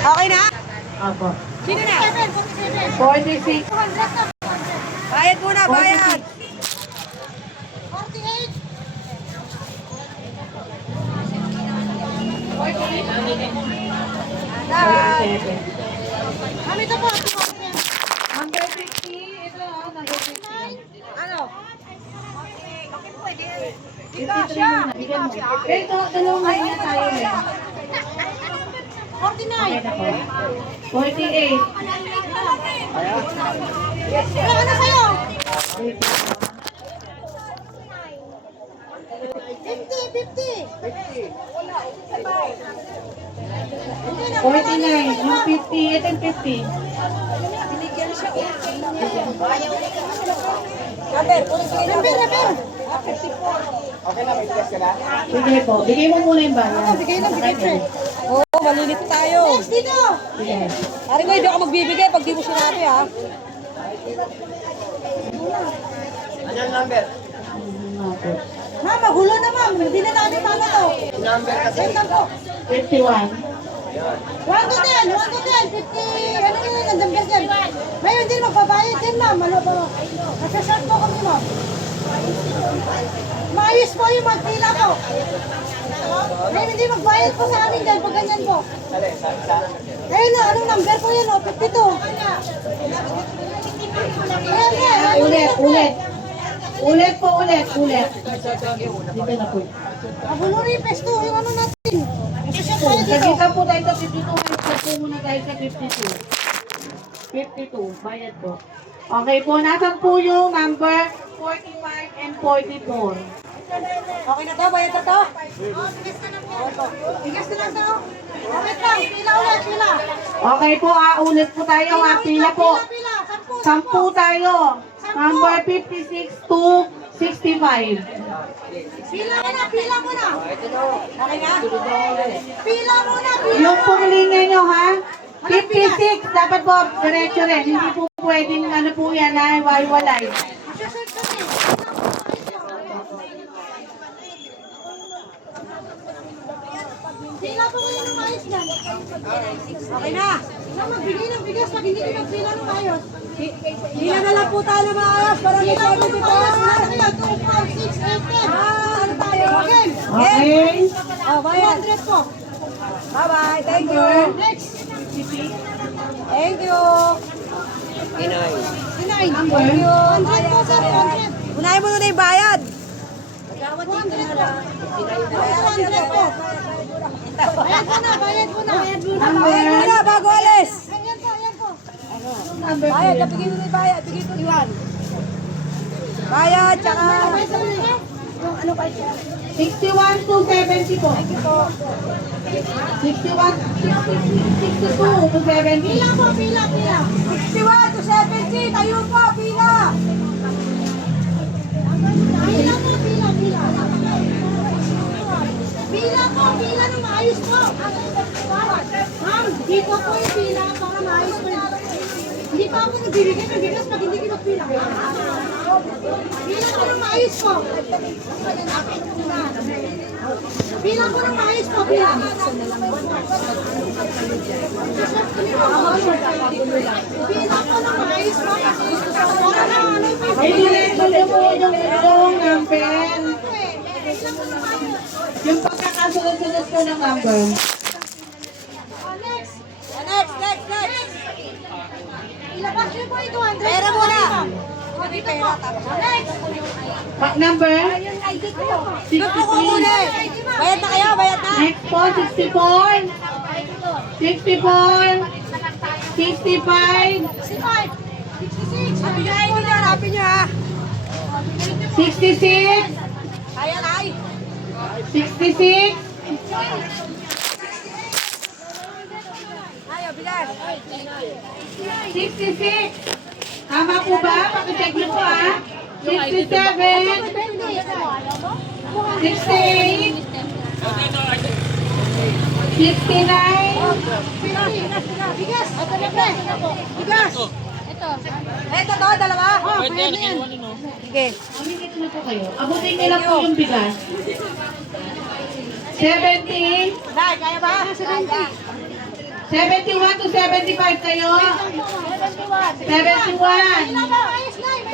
Okay na? Apo. Sino na? 46. Bayad muna, bayad. 47. Kami ito po. Number 50. Ito number 50. Ano? Okay, pwede. Di 53 kasya. na. Bigyan mo. Ito, dalawang line na tayo eh. 49. Okay na po. 48. Wala na sa'yo. 49. Yung 50. Ito yung 50. Binigyan siya. Number, Number. 54. Okay na, may test ka na? Sige po. Bigay mo muna yung bayan. Bigay na, pre. Oo, malilito tayo. Next dito. Sige. Pare ko, hindi ako magbibigay pag di mo sinabi, ha? Ano yung number? Ma'am, magulo na ma'am. Hindi na natin tama to. Number kasi. Send lang po. 51. 1 to 10. 1 to 10. 50. Ano yun? Nandang gas yan. Ngayon din magbabayad din ma'am. Ano ba? Nasa-short po kami ma'am. Maayos po yung magpila ko. Ngayon hindi magbayad po sa amin dyan pag ganyan po. Ayun na, anong number po yun? 52. Ayan. Ulit. Ulit po, ulit. Dito na po. Magulo rin yung pesto. Yung ano natin. Nasa-short tayo dito. Nagkita po tayo sa 52. Nagkita po muna tayo sa 52. 52. Bayad po. Okay po. Nasaan po yung number 45 and 44? Okay na to, bayad na to. Bigas na lang to. Okay lang. Pila ulit. Pila. Okay po, ulit po tayo. Pila po. Pila. 10 tayo. Number 56 to 65. Pila muna. Pila muna. Okay na? Pila muna. Yung pong linya nyo, ha? 56. Dapat po, diretso rin. Hindi po pwedeng ano po yan, ha? Walay. Masasearch kami. Pila po kayo ng ayos yan. Okay na. Saan magbigay ng bigas pag hindi kayo magpila ng ayos? Hila na lang po tayo ng maayos para may Pila po sabi ng dito. ayos. Ano kayo? 2, 4, 6, 8, 10. Ano tayo? Okay. Okay. Oh, bayad. 200 po. Bye-bye. Thank you. Next. Thank you. Sinay. Thank you. 100 po sir. 100. Unahin mo na yung bayad. 100 po. 200 po. Bayad mo na. Bayad mo na. Bayad mo na bago alis. Ayan po. Ayan po. Bayad, bigay mo na yung bayad. Bigay ko iwan. Bayad, tsaka... Yung ano pa siya? 61 to 70 po. 61, 62 to 70. Pila po. Pila. 61 to 70. Tayo po, pila. Pila po. Pila. Pila po. Pila na maayos po. Ma'am, dito po yung pila para maayos po. Hindi pa ako nagbibigay ng bigas pag hindi kayo magpila. Pila po ng maayos po. Pila po ng maayos po. Pila. Pila po ng maayos po. Para na ano po. May diretso na po yung number. Yung pagkakasunod-sunod po ng number. Next. Next. Ilabas niyo po ito. Pera muna. Dito po. Next. Number? Yung ID ko. Dito ko muna. Bayad na kayo, bayad na. Next po, 64. 64. 65. 65. 66. Bigay ko niya, hanapin niyo ha. 66. Ayan ay. 66. Ayaw, bigay. 66. Tama po ba? Pakicheck niyo po ha. 67. 68. 69. Bigas. Ito na pre. Bigas. Ito to, dalawa. Pwede yan. Sige. Aminin na po kayo. Abutin nila po yung bigas. 70. Dai, kaya ba? 70. 71 to 75 kayo. 71.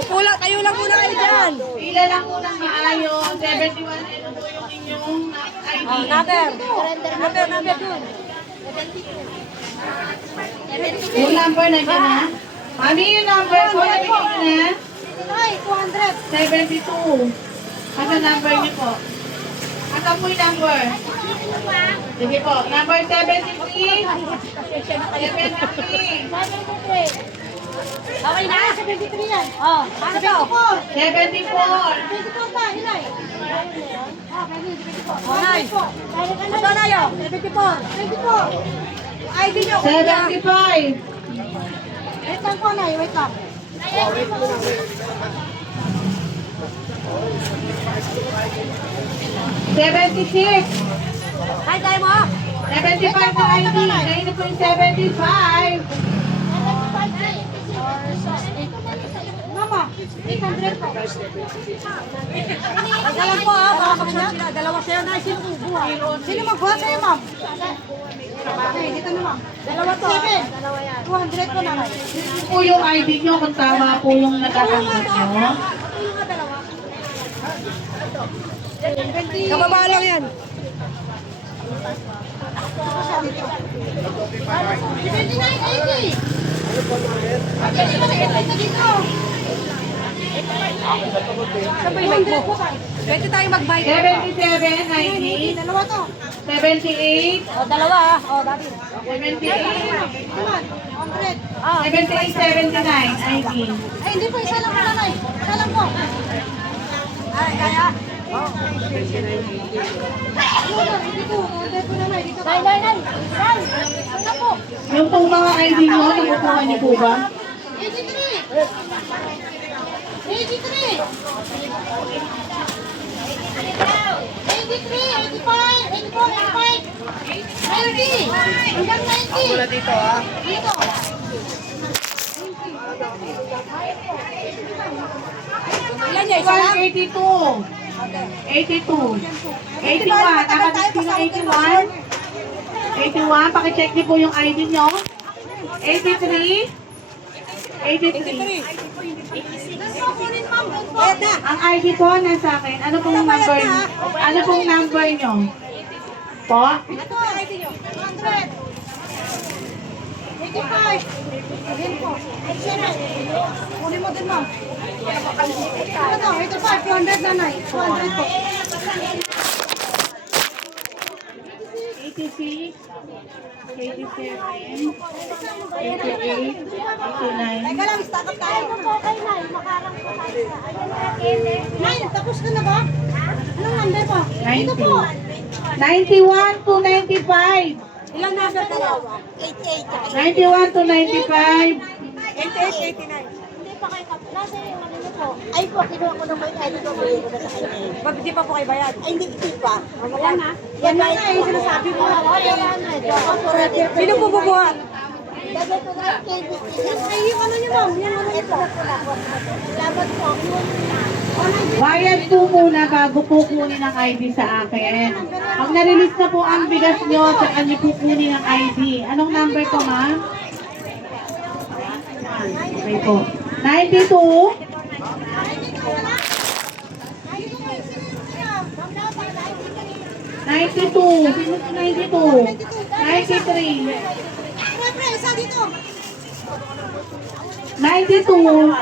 Kulang, kayo lang muna kayo dyan. Pila lang po ng maayos. 71. Ano po yung inyong ID? Number dun. Yung number na dyan ha? Mami, yung number ko. Nabigyan na. Ay, 200. 72. Ano number niyo po? Ano po yung number? Sige po. Number 73. 73. Okay na? 73 yan. Oh, 74. 74. 74 pa, Hilay. Oh, nice. Ito na yun. 74. 74. ID nyo. 75. Wait lang po, Nay. Wait lang. 76. Ay, tayo mo. 75 na ID. Ngayon na po yung 75. Mama, 800 po. Magalang po ha, baka magsuot sila. Dalawa sa'yo na, sino bubuha? Sino magbuhat sa'yo, ma'am? Okay, dito na, ma'am. Dalawa to. 200 po na. Ito po yung ID nyo kung tama po yung natatanggap nyo. Kababa lang yan. Pwede tayo mag-bike. 77, 90, Dalawa to. 78, O, dalawa ha. O, David. 78, 100. 78, 79, ID. Ay, hindi po. Isa lang po nanay. Isa lang po. Ay, kaya. Nay, nay, nay. Nay, ano po? Yung pong mga ID nyo, nakukuha niyo po ba? 83. 83. 90. Hanggang 90. Muna dito ha. Dito. Ilan niya? Isa lang? 82, 82, 81, nakadistin na 81, 81, pakicheck niyo po yung ID nyo. 83, 83. Bayad na. Ang ID po nasa akin. Ano pong number nyo? Ano pong number nyo? Po? Ito, ID nyo. 100. 85. Ayan po. 87. Kunin mo din, ma'am. Ito, 85. 200 na, nay. 200 po. 86, 87, 88, 89. Teka lang, stock up tayo. Ito po kay Nay. Makarang po tayo. Nay, tapos ka na ba? Anong number po? Ito po. 91 to 95. Ilang number dalawa? 88. 91 to 95. 88, 89. Hindi pa kayo kapit. Nasa yung ano niyo po? Ay po, kinuha ko ng bayad. Ay, ko ba sa kanya? Pag di pa po kayo bayad? Ay, hindi pa. Yan na. Yan na nga yung sinasabi mo. Sino po bubuhat? Ay, yung ano niyo, ma'am? Yung ano niyo po? Salamat po. Bayad po muna bago po kunin ang ID sa akin. Pag na-release na po ang bigas nyo, saka nyo po kunin ang ID. Anong number ko, ma'am? Okay po. 92, 92, 92, 93, Pre, isa dito. 92,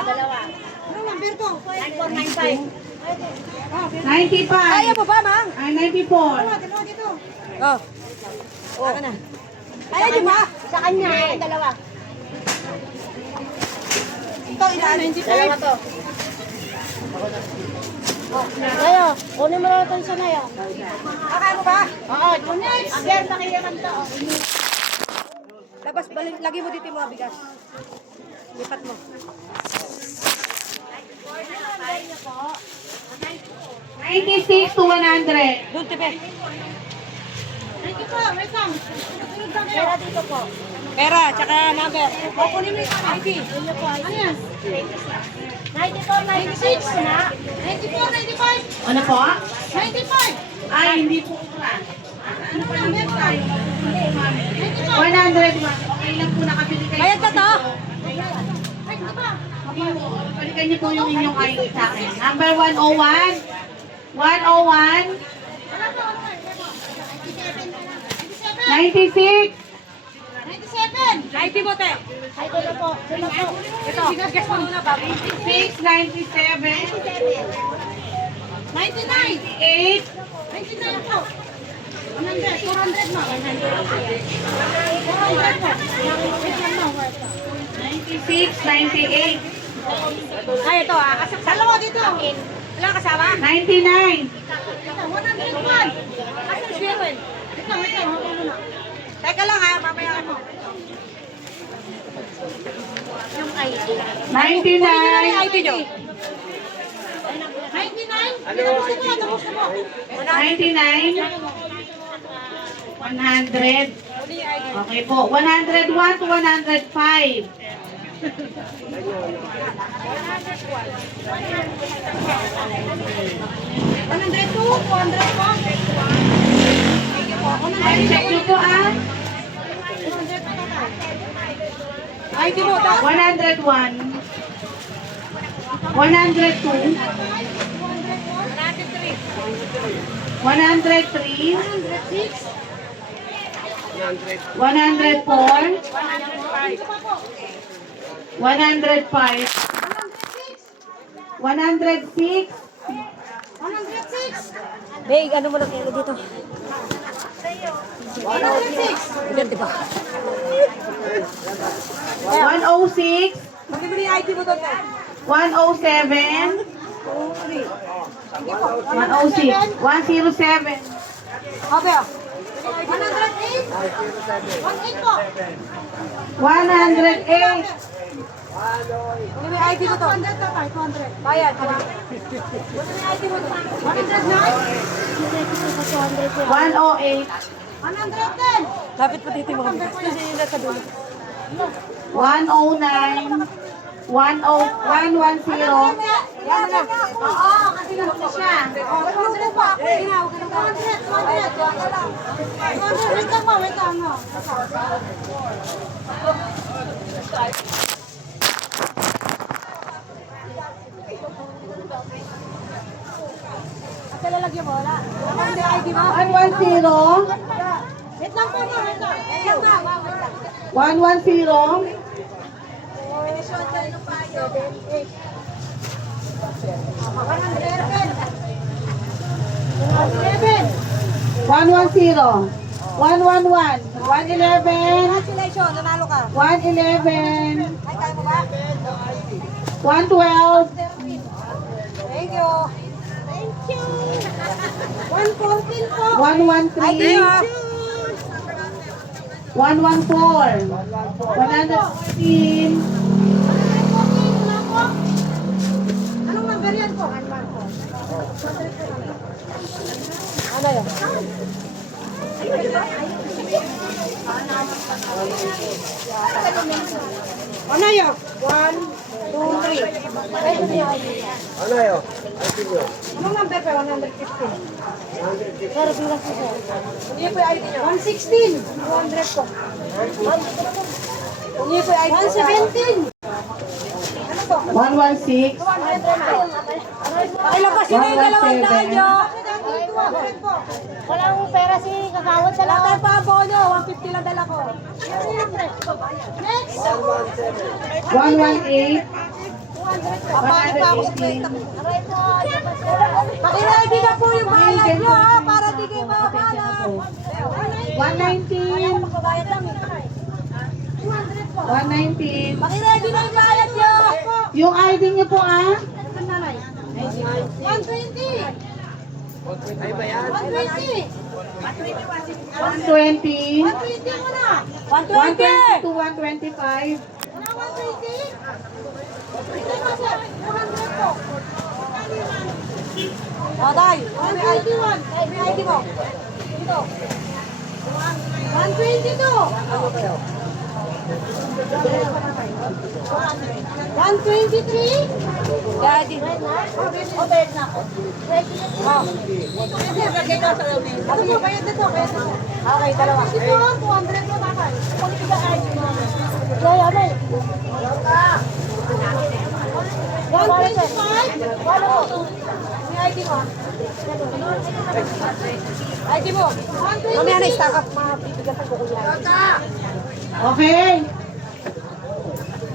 Ano number ko? 9495. 95, Kaya mo ba, ma'am? ay 94. Dalawa dito. Oh. Saka na. Kaya di ba? Sa kanya. Dalawa. Ito, ilan? 95. Dalawa to. Kaya, kunin mo lang ito isa na yan. Kaya mo ba? Oo. Next. Again, nakiyakan to. Labas, lagi mo dito yung mga bigas. Lipat mo. 96 to 100. Doon, Tipe. Thank you po. Wait lang. Pera dito po. Pera, tsaka number. O, kunin mo yung ID. Ano yan? 94, 96 na. 94, 95. Ano po? 95. Ay, hindi po. Ano number tayo? ma'am. 101. Okay lang po nakabili kayo. Bayad ka to? Balikan niyo po yung inyong ID sa akin. Number 101. 101. 96. 97! ID mo, te. ID na po. Sino po? Ito. Bigas mo muna, babi. 96, 97, 99! 8, 99 po. 100. 400 mo. 96, 98, 400. Ay, ito ah. Salo mo dito. Wala kasama? 99, Ito, 101. Asan si Erwin? Ito, ito. Teka lang ha, mamaya ano. Yung ID. 99, ID nyo. 99? Ano gusto mo? Ano gusto mo? 99, 100. Okay po, 101 to 105. 102, 200 po. Check nyo po ah. ID mo, ta. 101, 102, 103, 104, 105, 106, 106. Big, ano mo lang kayo dito? 106. Ganti ba? 106, Mag-ibig yung ID mo doon, te. 107, 106, 107, Okay, oh. 108. 18 po. 108, Mag-ibig yung ID mo to. 200 to, 200. Bayad. Mag-ibig yung ID mo to. 109. 108, 110. Lapit po dito yung mga bigas. Kasi yun na sa dulo. 109, 110, Yan na. Oo, kasi naluto siya. 200 pa. Ginawa ka ng 200. 200. Wait lang po, wait lang. No. Kasi lalagyan mo, wala. Wala hindi ID mo. 110, Wait lang po, no, wait lang. Wait lang na. 110, 110, 111, 111, Congratulations, nanalo ka. 111, Ay, kaya mo ba? 112, Thank you. Thank you. 114 po. 113, 114, 114, Anong number yan po? Ano yan? Ano yun? 1, 2, 3. Ano yun? Anong number pa? 115. Pero bilang po siya. Hindi po yung ID nyo. 116. 200 po. Hindi po yung ID. 117. Ano po? 116, 200 po. Pakilabas yun yung dalawang daan nyo. 200 po. Wala akong pera si kakawat sa Wala tayo pa ang bono. 150 lang dala ko. Next. 118, Papakit pa ako sa kwenta. Pakiready na po yung bayad nyo ha, para di kayo makakalat. 119, Magbabayad lang eh. 119. Pakiready na yung bayad nyo. Yung ID niyo po ah. 120. Ay ba yan? 120. 120, 120 mo na. 120 to 125, Wala 120. Hindi mo sir. 200 po. O, Day. 121. May ID mo. Dito. 122. 123. Daddy. Obed na ako. Ano mo, bayad na to, bayad na to. Okay, dalawa. Ito, 200 mo tatay. Kung ibigay. Kaya, Abel. 125. May ID mo. ID mo. 126. Mamaya na i-stack up, mabibigyan ko kuya. Okay.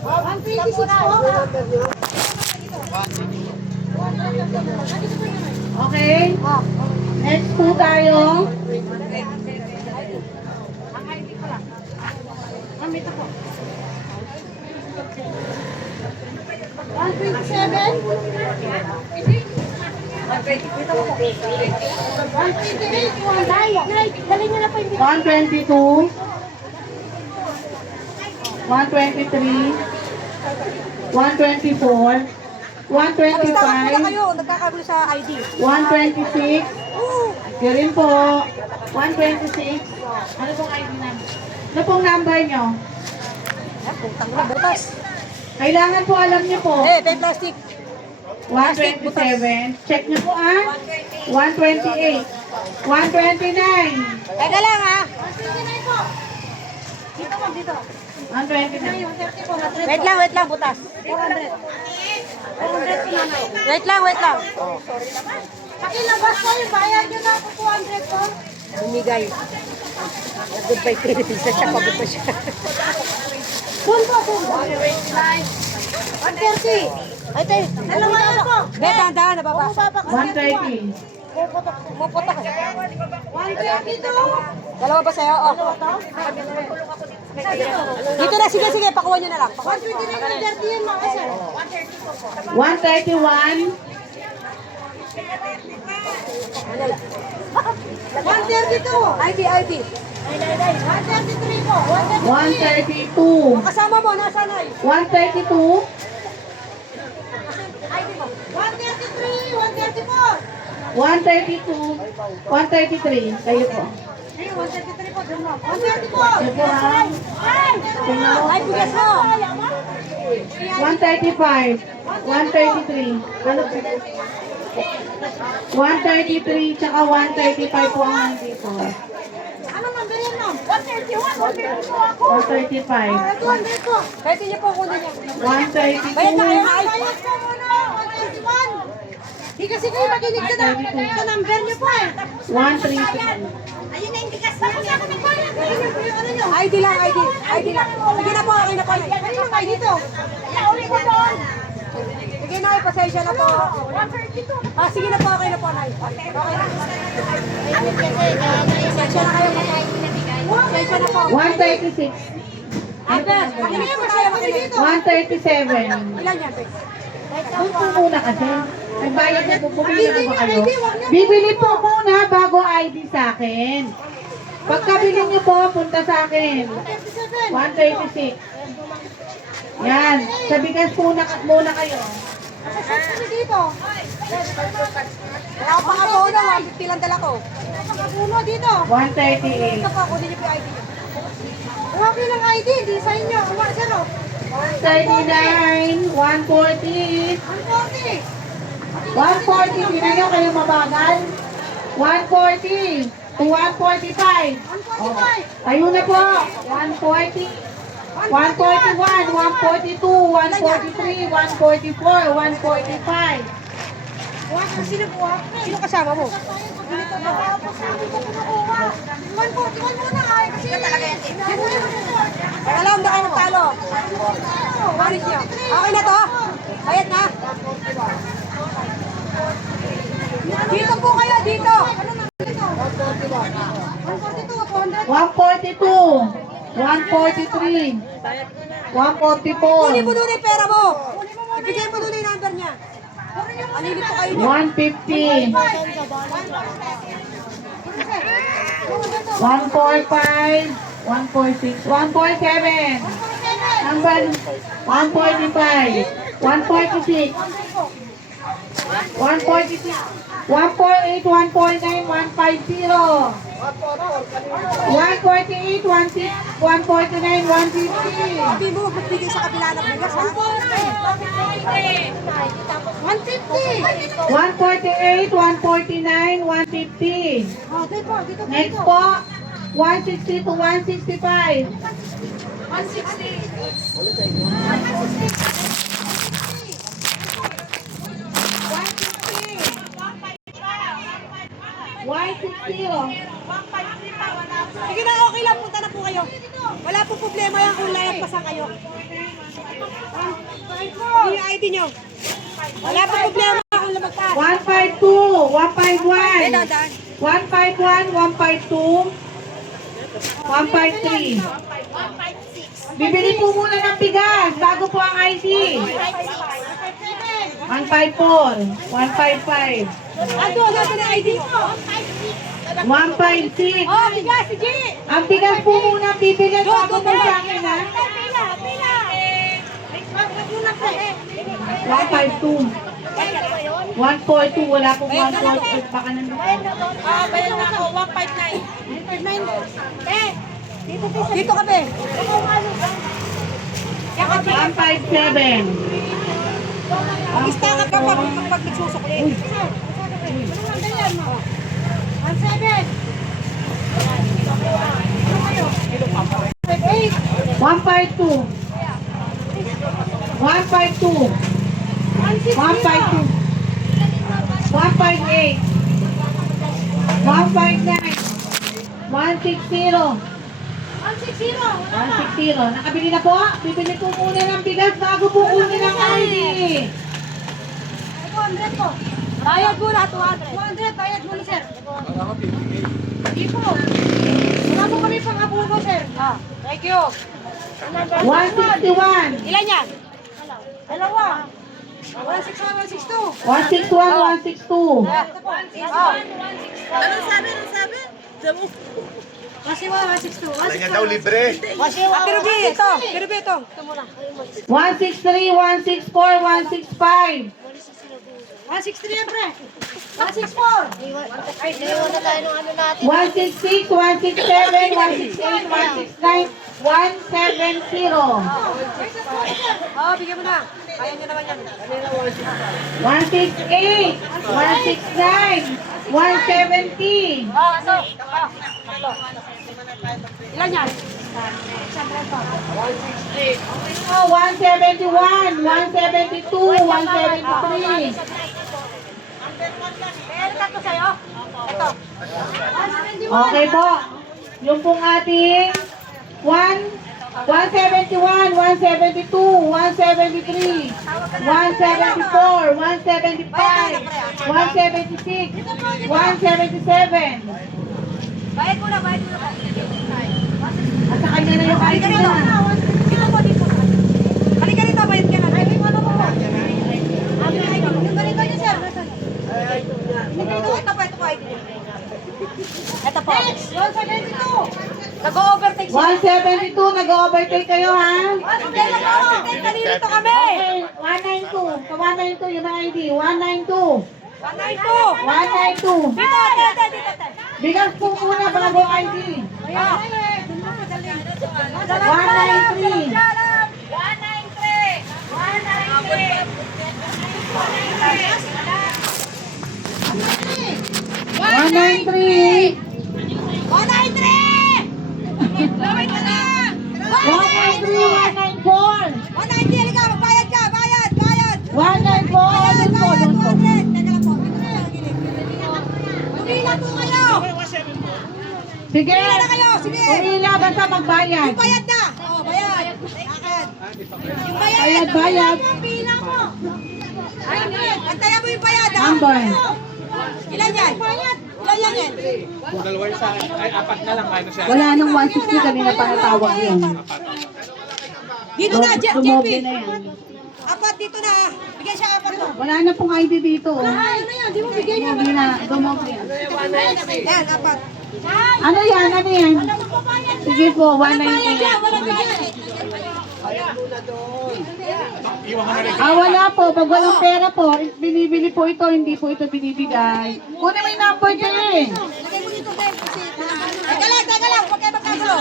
126 po. Okay. Next po tayo. Mamit ako. 127. 128. Dali niyo na po yung 122. 123. 124. 125. Kayo, nagkakagulo sa ID. 126. Yun rin po. 126. Ano pong ID namin? Ano pong number nyo? Putang na, butas. Kailangan po alam nyo po. May plastic. 127. Check nyo po ah. 128. 129. Teka lang ha. 129 po. Dito mo, dito. 129. 130 po. Wait lang, butas. 400. 400 po nanay. Wait lang. Pakilabas po yung bayad nyo na po 200 po. Bumigay. Nag-goodbye Philippines na siya, pagod pa siya. Doon po, doon. 130. Ay, tayo. Dalawa yan po. Dahan, nababasa. 130. Puputok. 132. Dalawa ba sa'yo? Oh. Dito na, sige, pakuha nyo na lang. 129, 130 yan mga sir. 131. 132. ID. 133 po. 132. 133. Kasama mo, nasa na? 132. 133. 134. 132. 133. Kayo po. Ayun, 133 po. Doon mo. 130 po. Kayo po ha. Ay, bigas mo. 135. 133. Ano po? 133 tsaka 135 po ang nandito. Anong number yan, ma'am? 131. 132 ako. 135. 200 po. Pwede niyo po kunin niya. 132. Bayad na kayo. Bayad po muna. 131. Di kasi kayo makinig sa number niyo po eh. 133. Ayun na yung bigas na. Kasi ako nagbayad. Ayun yung ano niyo. ID lang. Sige na po, okay na po. Ayun yung ID to. Yauli ko doon. Sige na, pasensya na po. 132. Ah, sige na po, okay na po, Nay. Okay na. Pasensya na kayo. Pasensya na po. 136. Albert, makinig po tayo, makinig. 137. Ilan yan, Bex? Doon po muna kasi. Nagbayad na po. Bumili na ba kayo? Bibili po muna bago ID sa akin. Pagkabili niyo po, punta sa akin. 136. Yan. Sa bigas muna kayo. Kasi dito. Wala ko pa nga po, 150 lang dala ko. Pakapuno dito. 138. Ito po, kunin niyo po yung ID niyo. Huwag yun ang ID. Di sa inyo. Huwag sir o. 39. 140. 140. 140. Tingnan nyo kayo mabagal. 140. To 145. 145. Tayo na po. 140. 141, 142, 143, 144, 145. Sino po? Sino kasama mo? Dito na. Pasabi ko kinukuha. 141 muna ay. Kasi talaga yan. Teka lang, baka kayo magtalo. Maris niyo. Okay na to? Bayad na? Dito po kayo, dito. 142, 200. 142, 143, 144, Kunin mo doon yung pera mo. Ibigay mo doon yung number niya. Alili po kayo niya. 150, 145, 146, 147, number 145, 146, 146, 148, 149, 150. 148, 149, 150. Sabi mo, magbigay sa kabila ng bigas, ha? 150. 148, 149, 150. Oh, dito, dito, Next dito. po, 160 to 165. 160. Sige na, okay lang. Punta na po kayo. Wala po problema yan kung lalagpasan kayo. Hindi yung ID nyo. Wala po problema kung lumagpas. 152, 151. Eh, dadaan. 151, 152, 153. Bibili po muna ng bigas bago po ang ID. 154, 155, Ando, nasa na ID mo. 156. Oh, bigas, sige. Ang bigas po muna bibili bago po sa akin ha. Pila, pila. 152. 142, wala pong 148. Baka nandun. Bayan na ako, 159. Dito ka, be. 157. Mag-ista ka pa pag nagsusukli. 152. 152. 152. 158. 159. 160. 160. Nakabili na po? Bibili po muna ng bigas bago po kunin ang ID. Bayad mo na, 200. 200, bayad mo na, sir. Hindi po. Wala po kami pang abuno, sir. Ah, thank you. 161. Ilan yan? Dalawa. 161, 162. 161, 162. Anong sabi? Kasi 162. Kanya daw libre. Pero B, ito. Pero B, ito. 163, 164, 165. 163 yan, pre. 164. 166, 167, 168, 169, 170. Oh, bigyan mo na. Kaya nyo naman yan. 168, 169, 170. Oh, aso. Ilan yan? 171, 172, 173. Meron ka to sa'yo? Ito. Okay po. Yung pong ating 171, 172, 173, 174, 175, 176, 177. Bayad mo na, bayad mo na. At sa kanya na yung Halika ID rito. na. Dito po, dito. Halika rito, bayad ka na. Yung ganito niya, sir. Ito po, ID. Ito po. 172. Nag-overtake siya. 172, nag-overtake kayo ha? Kaya nag-overtake, nalilito kami. Okay, 192. Sa 192 yung ID. 192. 192. 192. Dito, dito, dito. Bigas po muna bago ID. Ah. 193. 193. 193, 194. 190, halika, magbayad ka, bayad, bayad. 194. Bayad, Doon po, bayad, doon po. 200. Teka lang po, dito na sa gilid. Pumila po kayo. Sige. Pumila na kayo, sige. Umila, basta magbayad. Yung bayad na. Oh, bayad. Bakit? Yung bayad. Bayad, bayad. Pila mo. Antayan mo yung bayad, ha? Number. Ilan yan? Ilan yan yan? Dalawa yung sa akin. Ay, apat na lang. Minus yan. Wala nang 160 kanina pa natawag yun. Dito na, JP. Dumoble na yan. Apat dito na, ha? Bigyan siya apat mo. Wala na pong ID dito. Ano yan? Di mo bigay niya. Dumoble na. Dumoble. Yan, apat. Ano yan? Ano yan? Sige po, Bayad yan, 198. walang bigyan. Iwan ko na rin. Wala po. Pag walang pera po, binibili po ito, hindi po ito binibigay. Kunin mo yung number niya eh. Teka lang, huwag kayo magkagulo.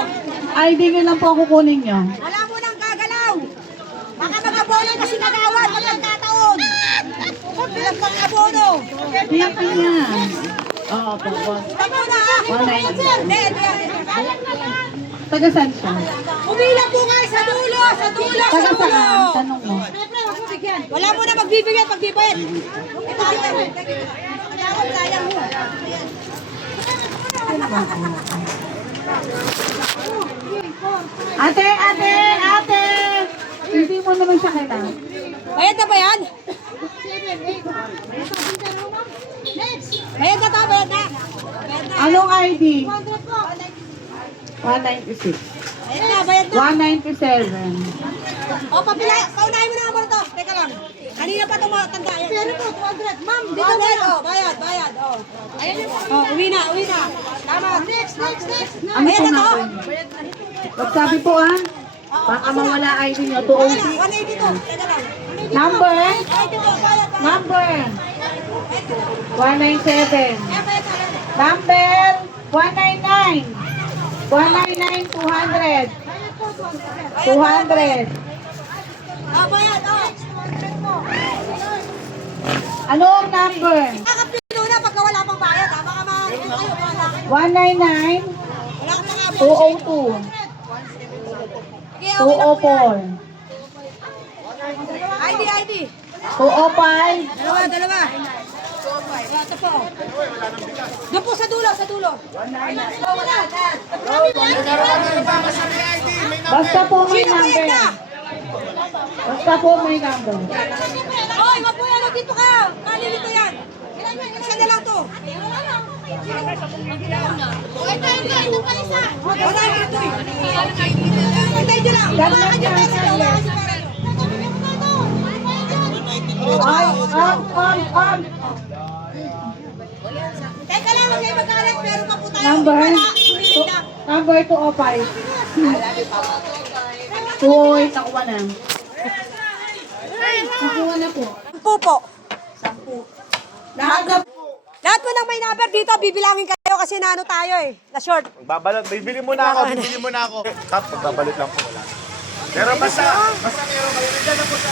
ID nyo lang po ako kunin nyo. Wala mo nang gagalaw. Baka mag-abono kasi nag-awat pag nagkataon. Bilang pang-abono. BP niya. Oo po. Tama na ha. 190. Hindi, hindi. Taga saan siya? Umilang po kayo sa dulo, sa dulo, sa Taga dulo. saan? Tanong mo. Wala mo na magbibigay pag di bayad. Ito, sayang mo. Ate! Hindi mo naman siya kailangan. Bayad na ba yan? Bayad na to, bayad na. Bayad na. Anong ID? 196. Bayad na. 197. O, papila, paunahin mo na naman ito. Teka lang. Kanina pa ito matanda yan. Pero po, 200. Ma'am, dito na. Bayad. Ayan yung uwi na. Tama. Next. Ano Bayad po na to. natin? Pagsabi po baka mawala ID nyo. 206. 182. Teka lang. Number? Bayad ito, bayad. Number? 197. Bayad na. Number? 199. 199, 200. 200. Bayad, Ano ang number? Kakapilo na pagka wala pang bayad, ha? Baka makakita kayo. 199, Wala ka pang 202, Okay, okay na po yan. 204, ID. 205, Dalawa. Ito po. Doon po sa dulo. basta po may Sino bayad number. na? Basta po may number. Oy, wag po yan. Dito ka. Kalilito yan. Isa na lang to. Ito pa isa. Wala yung ito eh. Hintay nyo lang. Dagdag yan, Charles. On. Teka lang, huwag kayo magalit. Meron pa po tayo. Number? Wala. Sulit na. Number 205. 208, nakuha na. Nakuha na po. Pupo. Lahat na Lahat mo nang may number dito, bibilangin kayo kasi naano tayo eh. Na short. Babalot. Bibili mo na ako. Tap, magbabalot lang po. Wala. Pero basta meron kayo. Nandiyan na po sa